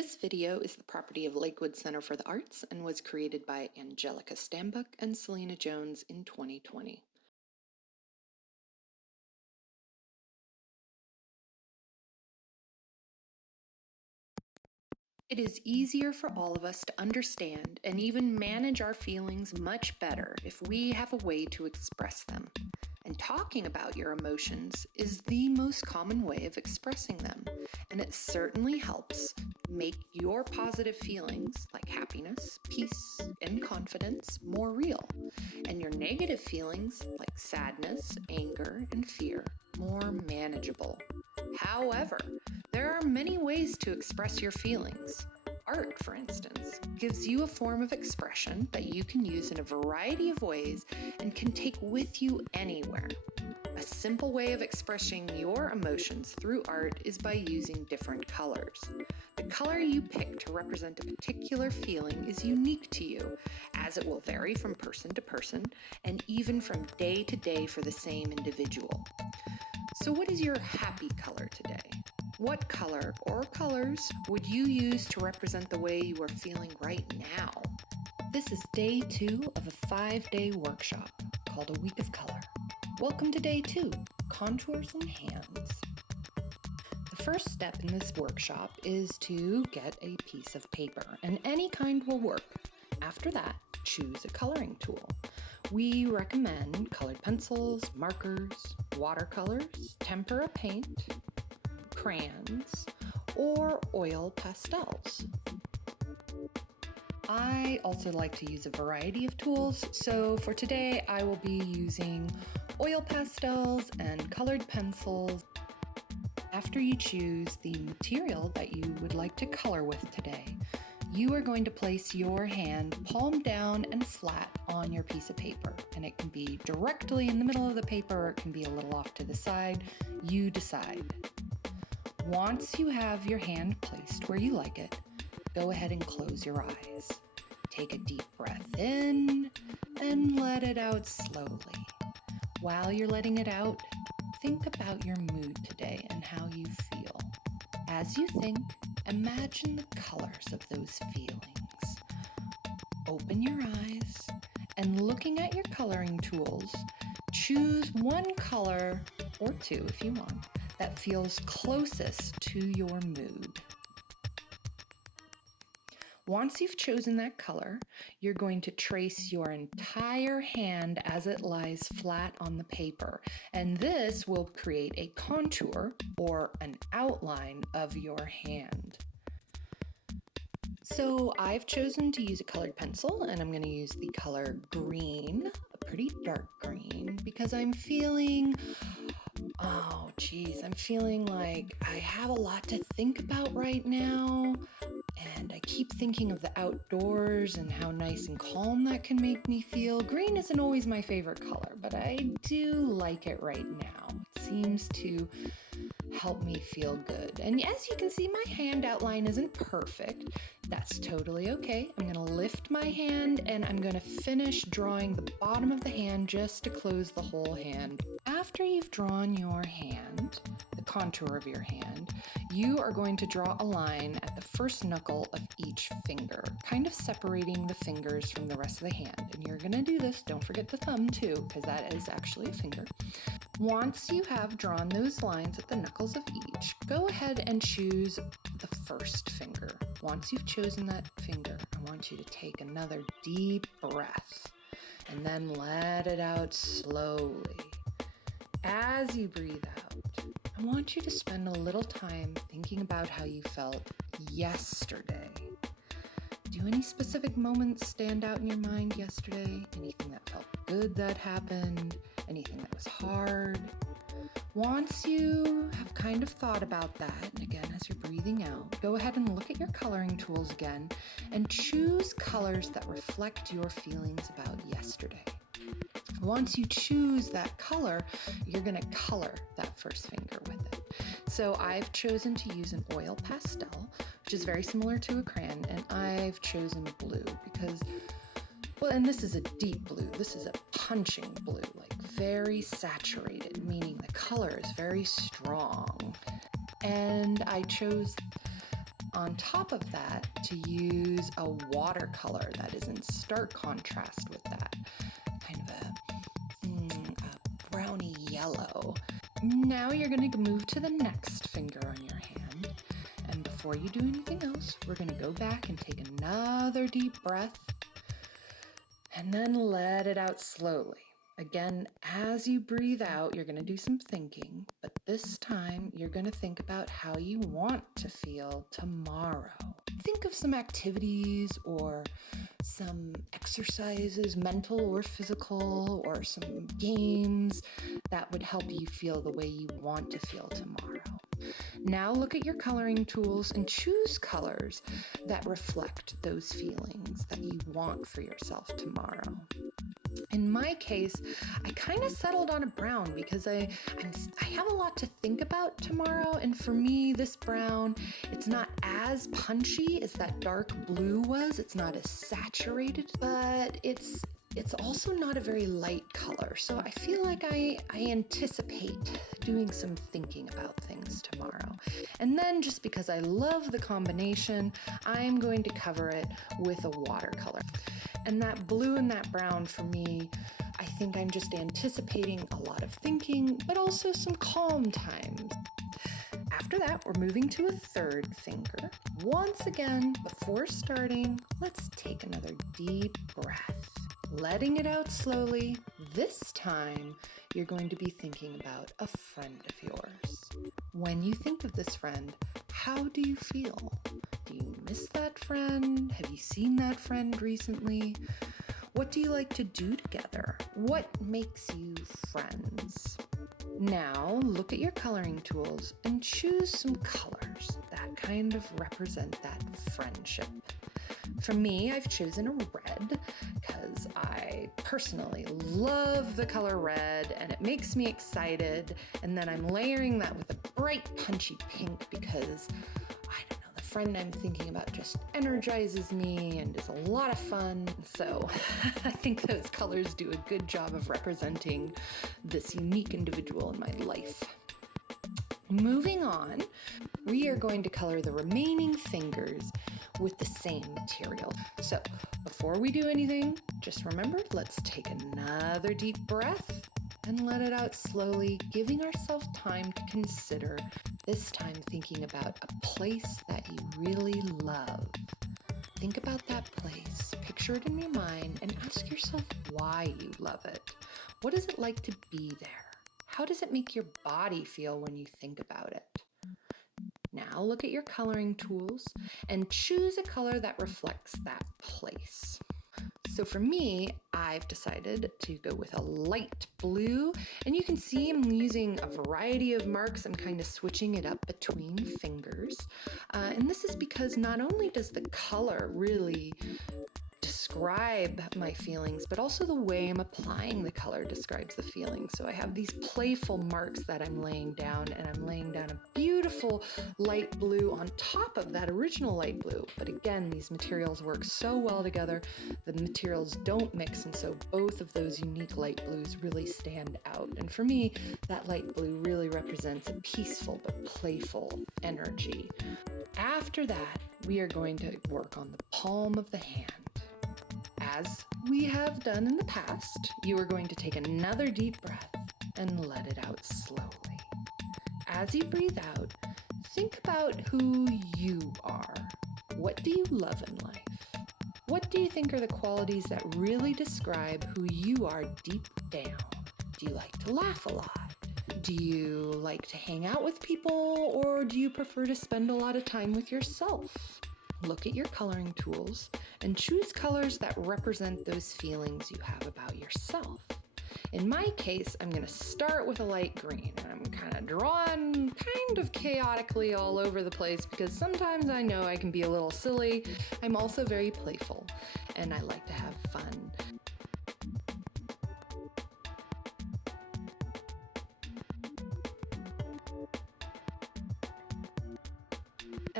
This video is the property of Lakewood Center for the Arts and was created by Angelica Stambuk and Selena Jones in 2020. It is easier for all of us to understand and even manage our feelings much better if we have a way to express them. And talking about your emotions is the most common way of expressing them, and it certainly helps make your positive feelings like happiness, peace, and confidence more real, and your negative feelings like sadness, anger, and fear more manageable. However, there are many ways to express your feelings. Art, for instance, gives you a form of expression that you can use in a variety of ways and can take with you anywhere. A simple way of expressing your emotions through art is by using different colors. The color you pick to represent a particular feeling is unique to you, as it will vary from person to person and even from day to day for the same individual. So what is your happy color today? What color or colors would you use to represent the way you are feeling right now? This is day 2 of a 5-day workshop called A Week of Color. Welcome to day 2, Contours and Hands. The first step in this workshop is to get a piece of paper, and any kind will work. After that, choose a coloring tool. We recommend colored pencils, markers, watercolors, tempera paint, crayons, or oil pastels. I also like to use a variety of tools, so for today I will be using oil pastels and colored pencils. After you choose the material that you would like to color with today, you are going to place your hand palm down and flat on your piece of paper. And it can be directly in the middle of the paper, or it can be a little off to the side. You decide. Once you have your hand placed where you like it, go ahead and close your eyes. Take a deep breath in and let it out slowly. While you're letting it out, think about your mood today and how you feel. As you think, imagine the colors of those feelings. Open your eyes and looking at your coloring tools, choose one color, or two if you want, that feels closest to your mood. Once you've chosen that color, you're going to trace your entire hand as it lies flat on the paper, and this will create a contour or an outline of your hand. So I've chosen to use a colored pencil, and I'm going to use the color green, a pretty dark green, because I'm feeling like I have a lot to think about right now. And I keep thinking of the outdoors and how nice and calm that can make me feel. Green isn't always my favorite color, but I do like it right now. It seems to help me feel good. And as you can see, my hand outline isn't perfect. That's totally okay. I'm gonna lift my hand and I'm gonna finish drawing the bottom of the hand just to close the whole hand. After you've drawn your hand, the contour of your hand, you are going to draw a line at the first knuckle of each finger, kind of separating the fingers from the rest of the hand. And you're gonna do this, don't forget the thumb too, because that is actually a finger. Once you have drawn those lines at the knuckles of each, go ahead and choose the first finger. Once you've chosen that finger, I want you to take another deep breath and then let it out slowly. As you breathe out, I want you to spend a little time thinking about how you felt yesterday. Do any specific moments stand out in your mind yesterday? Anything that felt good that happened? Anything that was hard? Once you have kind of thought about that, and again, as you're breathing out, go ahead and look at your coloring tools again and choose colors that reflect your feelings about yesterday. Once you choose that color, you're going to color that first finger with it. So I've chosen to use an oil pastel, which is very similar to a crayon, and I've chosen blue because, well, and this is a deep blue. This is a punching blue, like very saturated, meaning the color is very strong. And I chose on top of that to use a watercolor that is in stark contrast with that, kind of a browny yellow. Now you're going to move to the next finger on your hand, and before you do anything else, we're going to go back and take another deep breath and then let it out slowly. Again, as you breathe out, you're going to do some thinking, but this time you're going to think about how you want to feel tomorrow. Think of some activities or some exercises, mental or physical, or some games that would help you feel the way you want to feel tomorrow. Now look at your coloring tools and choose colors that reflect those feelings that you want for yourself tomorrow. In my case, I kind of settled on a brown because I have a lot to think about tomorrow, and for me, this brown, it's not as punchy as that dark blue was. It's not as saturated, but it's also not a very light color, so I feel like I anticipate doing some thinking about things tomorrow. And then, just because I love the combination, I'm going to cover it with a watercolor. And that blue and that brown, for me, I think I'm just anticipating a lot of thinking, but also some calm times. After that, we're moving to a third finger. Once again, before starting, let's take another deep breath. Letting it out slowly. This time, you're going to be thinking about a friend of yours. When you think of this friend, how do you feel? Do you miss that friend? Have you seen that friend recently? What do you like to do together? What makes you friends? Now, look at your coloring tools and choose some colors that kind of represent that friendship. For me, I've chosen a red because I personally love the color red and it makes me excited. And then I'm layering that with a bright punchy pink because, I don't know, the friend I'm thinking about just energizes me and is a lot of fun. So I think those colors do a good job of representing this unique individual in my life. Moving on, we are going to color the remaining fingers with the same material. So before we do anything, just remember, let's take another deep breath and let it out slowly, giving ourselves time to consider, this time thinking about a place that you really love. Think about that place, picture it in your mind, and ask yourself why you love it. What is it like to be there? How does it make your body feel when you think about it? Now look at your coloring tools and choose a color that reflects that place. So for me, I've decided to go with a light blue, and you can see I'm using a variety of marks. I'm kind of switching it up between fingers. And this is because not only does the color really describe my feelings, but also the way I'm applying the color describes the feelings. So I have these playful marks that I'm laying down, and I'm laying down a beautiful light blue on top of that original light blue. But again, these materials work so well together. The materials don't mix, and so both of those unique light blues really stand out. And for me, that light blue really represents a peaceful but playful energy. After that, we are going to work on the palm of the hand. As we have done in the past, you are going to take another deep breath and let it out slowly. As you breathe out, think about who you are. What do you love in life? What do you think are the qualities that really describe who you are deep down? Do you like to laugh a lot? Do you like to hang out with people, or do you prefer to spend a lot of time with yourself? Look at your coloring tools and choose colors that represent those feelings you have about yourself. In my case, I'm going to start with a light green, and I'm kind of drawing kind of chaotically all over the place because sometimes I know I can be a little silly. I'm also very playful, and I like to have fun.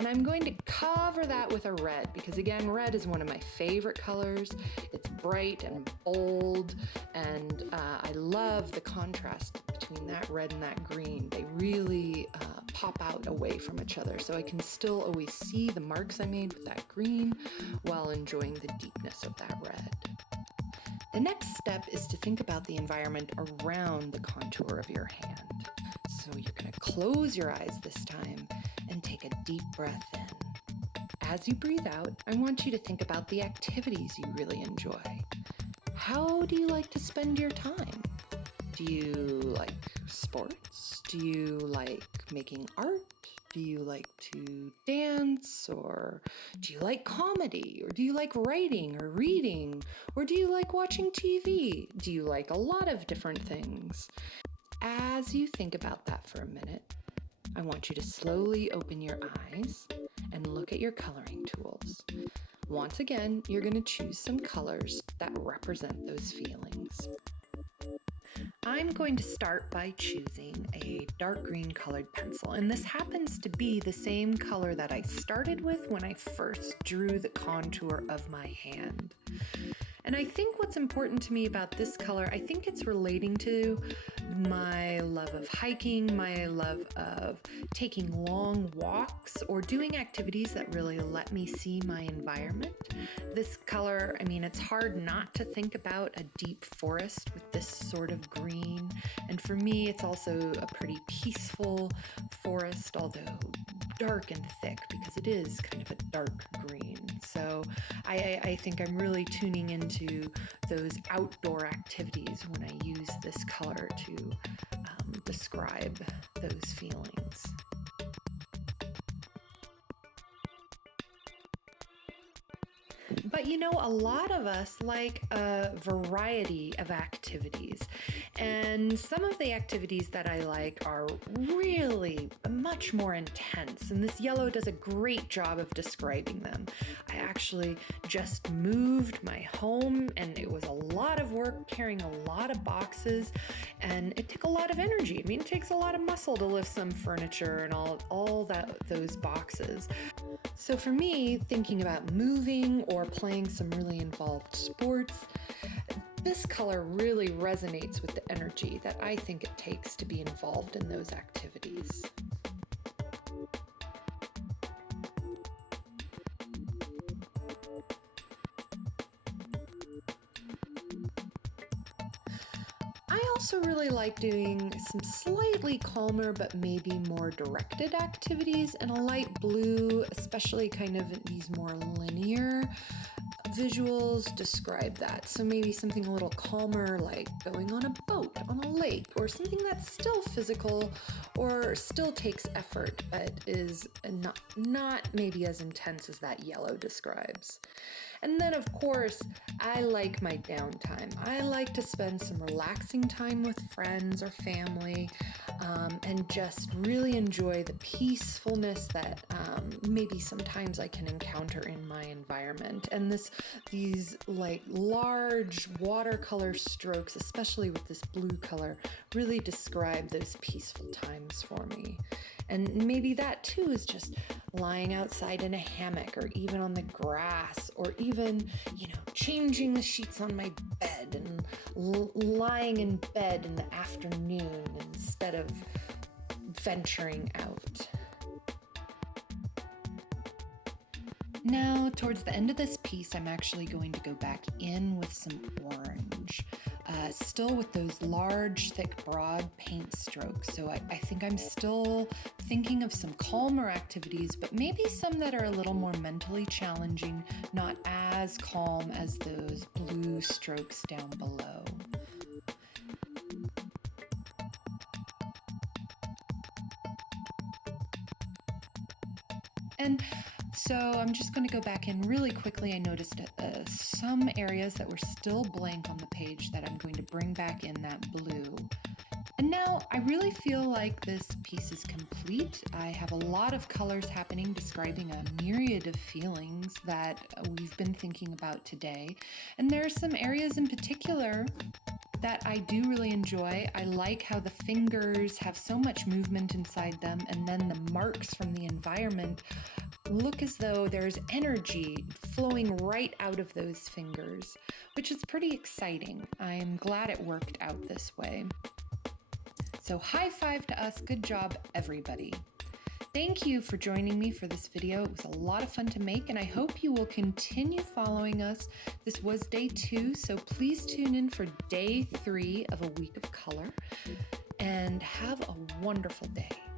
And I'm going to cover that with a red because, again, red is one of my favorite colors. It's bright and bold, and I love the contrast between that red and that green. They really pop out away from each other, so I can still always see the marks I made with that green while enjoying the deepness of that red. The next step is to think about the environment around the contour of your hand. So you're going to close your eyes this time and take a deep breath in. As you breathe out, I want you to think about the activities you really enjoy. How do you like to spend your time? Do you like sports? Do you like making art? Do you like to dance? Or do you like comedy? Or do you like writing or reading? Or do you like watching TV? Do you like a lot of different things? As you think about that for a minute, I want you to slowly open your eyes and look at your coloring tools. Once again, you're going to choose some colors that represent those feelings. I'm going to start by choosing a dark green colored pencil, and this happens to be the same color that I started with when I first drew the contour of my hand. And I think what's important to me about this color, I think it's relating to my love of hiking, my love of taking long walks, or doing activities that really let me see my environment. This color, I mean, it's hard not to think about a deep forest with this sort of green. And for me, it's also a pretty peaceful forest, although dark and thick, because it is kind of a dark green. So I think I'm really tuning into those outdoor activities when I use this color to describe those feelings. But you know, a lot of us like a variety of activities. And some of the activities that I like are really much more intense. And this yellow does a great job of describing them. I actually just moved my home, and it was a lot of work carrying a lot of boxes, and it took a lot of energy. I mean, it takes a lot of muscle to lift some furniture and those boxes. So for me, thinking about moving or playing some really involved sports, this color really resonates with the energy that I think it takes to be involved in those activities. I also really like doing some slightly calmer but maybe more directed activities, and a light blue, especially kind of these more linear visuals, describe that. So maybe something a little calmer, like going on a boat on a lake, or something that's still physical or still takes effort but is not maybe as intense as that yellow describes. And then, of course, I like my downtime. I like to spend some relaxing time with friends or family, and just really enjoy the peacefulness that maybe sometimes I can encounter in my environment. And these like large watercolor strokes, especially with this blue color, really describe those peaceful times for me. And maybe that too is just lying outside in a hammock, or even on the grass, or even, changing the sheets on my bed and lying in bed in the afternoon instead of venturing out. Now, towards the end of this piece, I'm actually going to go back in with some orange, still with those large, thick, broad paint strokes. So I think I'm still thinking of some calmer activities, but maybe some that are a little more mentally challenging, not as calm as those blue strokes down below. And so I'm just going to go back in really quickly. I noticed some areas that were still blank on the page that I'm going to bring back in that blue. And now I really feel like this piece is complete. I have a lot of colors happening, describing a myriad of feelings that we've been thinking about today. And there are some areas in particular that I do really enjoy. I like how the fingers have so much movement inside them, and then the marks from the environment look as though there's energy flowing right out of those fingers, which is pretty exciting. I'm glad it worked out this way. So high five to us. Good job, everybody. Thank you for joining me for this video. It was a lot of fun to make, and I hope you will continue following us. This was day 2, so please tune in for day 3 of A Week of Color, and have a wonderful day.